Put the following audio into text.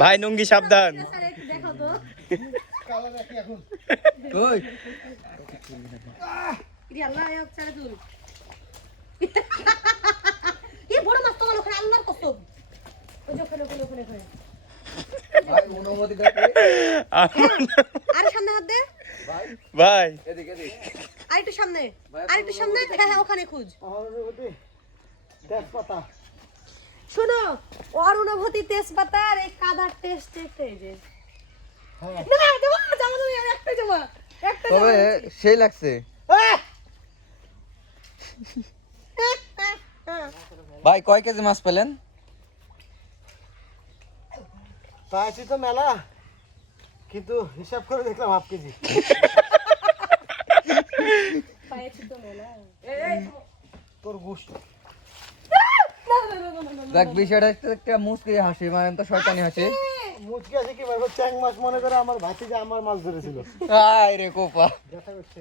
ভাই নুঙ্গি সাবধান। দেখো তো কালা দেখি এখন কই ইরে আল্লাহ এক চারে তুল এ বড় মাছ তো ওখানে আল্লাহর কসম ওই যে ওখানে ভাই অনুমতি দে আর সামনে হাত দে ভাই এদিকে এদিকে আরেকটু সামনে হ্যাঁ ওখানে খুঁজ আমার অনুভূতি তেজপাতা শোনো ওর অনুভূতি তেজপাতার এই কাদার টেস্ট এই যে হ্যাঁ না জামা তুমি একটা জামা তবে সেই লাগছে ভাই কয় কেজি মাছ পেলেন পাইছি তো মেলা কিন্তু হিসাব করে দেখলাম হাফ কেজি পায়েছি তো মেলা তোর গুশ দেখ বিষয়টা একটা মুসকি হাসি মানে তো শয়তানি হাসি মুচকি আছে কি ভাই চ্যাং মাছ মনে করে আমার ভাতি যে আমার মাছ ধরেছিল আয় রে কোপা দেখা করছে